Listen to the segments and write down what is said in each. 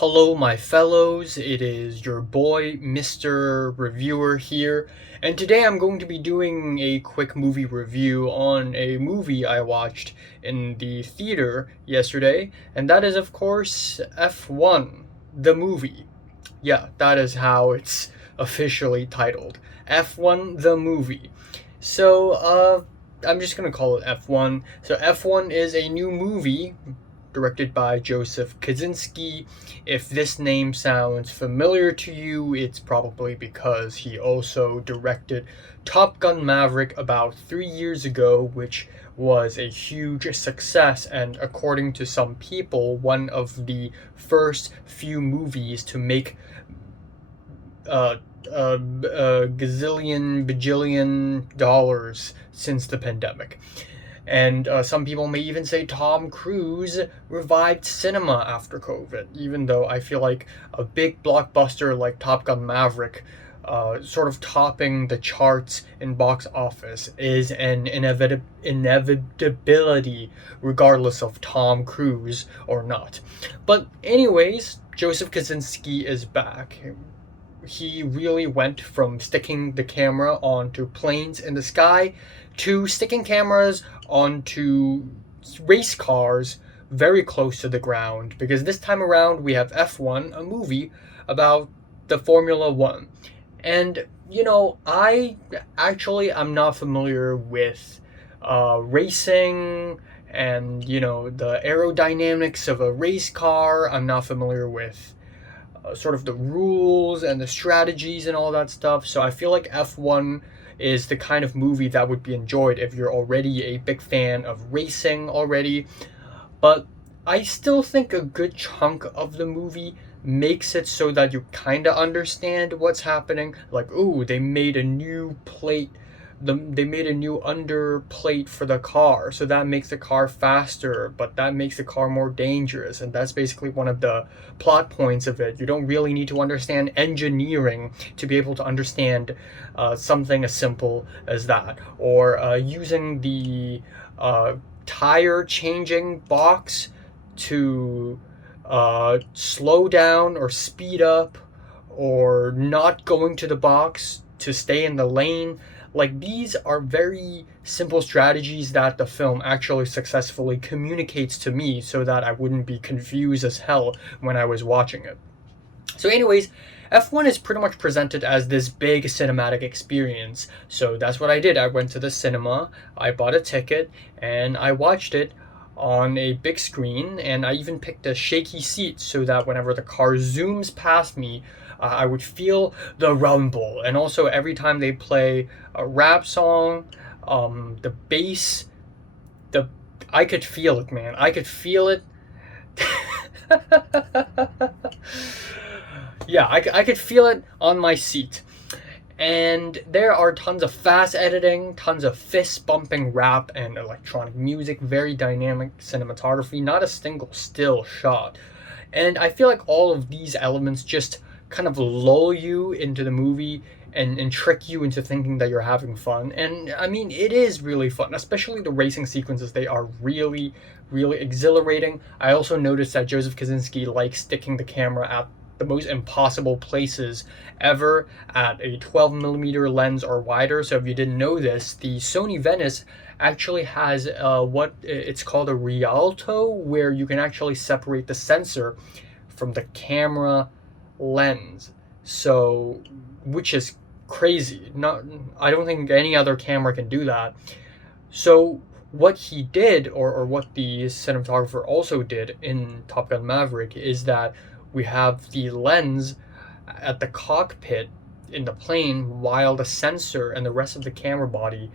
Hello, my fellows. It is your boy, Mr. Reviewer here, and today I'm going to be doing a quick movie review on a movie I watched in the theater yesterday, and that is, of course, F1, the movie. Yeah, that is how it's officially titled. F1, the movie. I'm just gonna call it F1. So, F1 is a new movie directed by Joseph Kosinski. If this name sounds familiar to you, it's probably because he also directed Top Gun Maverick about 3 years ago, which was a huge success and, according to some people, one of the first few movies to make gazillion, bajillion dollars since the pandemic. And some people may even say Tom Cruise revived cinema after COVID, even though I feel like a big blockbuster like Top Gun Maverick, sort of topping the charts in box office, is an inevitability regardless of Tom Cruise or not. But, anyways, Joseph Kosinski is back. He really went from sticking the camera onto planes in the sky to sticking cameras onto race cars very close to the ground, because this time around we have F1, a movie about the Formula One. And I'm not familiar with racing and the aerodynamics of a race car. I'm not familiar with sort of the rules and the strategies and all that stuff. So I feel like F1 is the kind of movie that would be enjoyed if you're already a big fan of racing already. But I still think a good chunk of the movie makes it so that you kind of understand what's happening. Like, ooh, they made a new plate. They made a new under plate for the car, so that makes the car faster, but that makes the car more dangerous, and that's basically one of the plot points of it. You don't really need to understand engineering to be able to understand something as simple as that, or using the tire changing box to slow down or speed up, or not going to the box to stay in the lane. Like, these are very simple strategies that the film actually successfully communicates to me so that I wouldn't be confused as hell when I was watching it. So, anyways, F1 is pretty much presented as this big cinematic experience. So that's what I did. I went to the cinema, I bought a ticket, and I watched it on a big screen, and I even picked a shaky seat so that whenever the car zooms past me, I would feel the rumble. And also, every time they play a rap song, the bass, the I could feel it, man. I could feel it. Yeah, I could feel it on my seat. And there are tons of fast editing, tons of fist bumping rap and electronic music, very dynamic cinematography, not a single still shot. And I feel like all of these elements just kind of lull you into the movie and trick you into thinking that you're having fun. And I mean, it is really fun, especially the racing sequences. They are really, really exhilarating. I also noticed that Joseph Kosinski likes sticking the camera at the most impossible places ever, at a 12 millimeter lens or wider. So if you didn't know this, the Sony Venice actually has what it's called a Rialto, where you can actually separate the sensor from the camera lens. So, which is crazy. Not, I don't think any other camera can do that. So what he did, or what the cinematographer also did in Top Gun Maverick, is that we have the lens at the cockpit in the plane, while the sensor and the rest of the camera body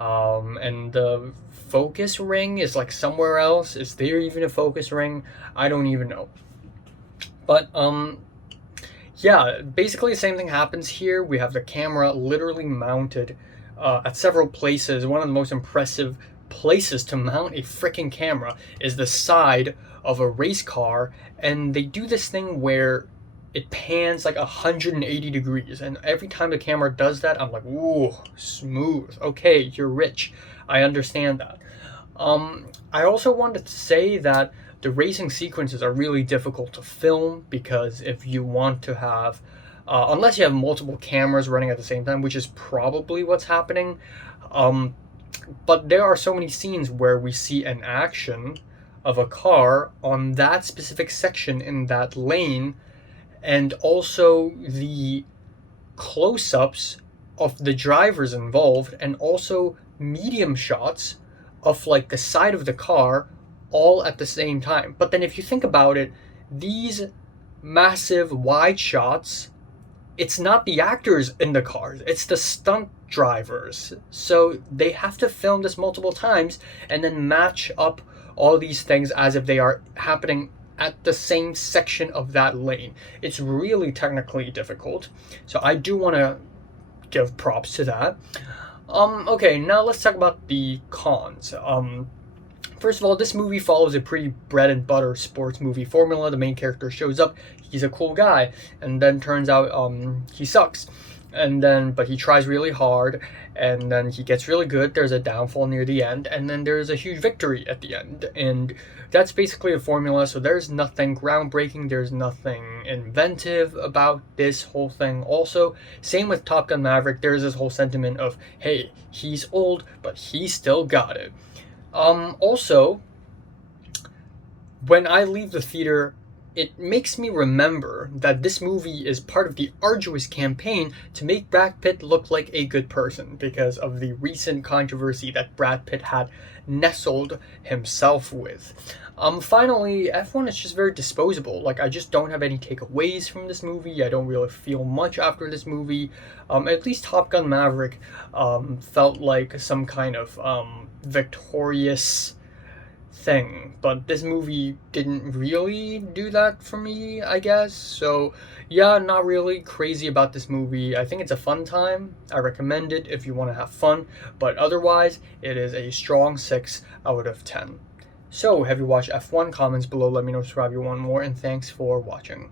and the focus ring is like somewhere else. Is there even a focus ring? I don't even know. But yeah, basically the same thing happens here. We have the camera literally mounted at several places. One of the most impressive places to mount a freaking camera is the side of a race car, and they do this thing where it pans like 180 degrees, and every time the camera does that, I'm like, ooh, smooth. Okay, you're rich. I understand that. I also wanted to say that the racing sequences are really difficult to film, because if you want to have, unless you have multiple cameras running at the same time, which is probably what's happening, but there are so many scenes where we see an action of a car on that specific section in that lane, and also the close-ups of the drivers involved, and also medium shots of like the side of the car all at the same time. But then if you think about it, these massive wide shots, it's not the actors in the cars, it's the stunt drivers. So they have to film this multiple times and then match up all these things as if they are happening at the same section of that lane. It's really technically difficult. So I do want to give props to that. Okay, now let's talk about the cons. First of all, this movie follows a pretty bread and butter sports movie formula. The main character shows up, he's a cool guy, and then turns out he sucks. But he tries really hard, and then he gets really good. There's a downfall near the end, and then there's a huge victory at the end. And that's basically the formula. So there's nothing groundbreaking, there's nothing inventive about this whole thing. Also, same with Top Gun Maverick, there's this whole sentiment of, hey, he's old, but he still got it. Also, when I leave the theater, it makes me remember that this movie is part of the arduous campaign to make Brad Pitt look like a good person, because of the recent controversy that Brad Pitt had nestled himself with. Finally, F1 is just very disposable. Like, I just don't have any takeaways from this movie. I don't really feel much after this movie. At least Top Gun Maverick felt like some kind of victorious thing, but this movie didn't really do that for me, I guess. So yeah, not really crazy about this movie. I think it's a fun time. I recommend it if you want to have fun, but otherwise it is a strong 6 out of 10. So have you watched F1? Comments below, let me know, subscribe if you want more, and thanks for watching.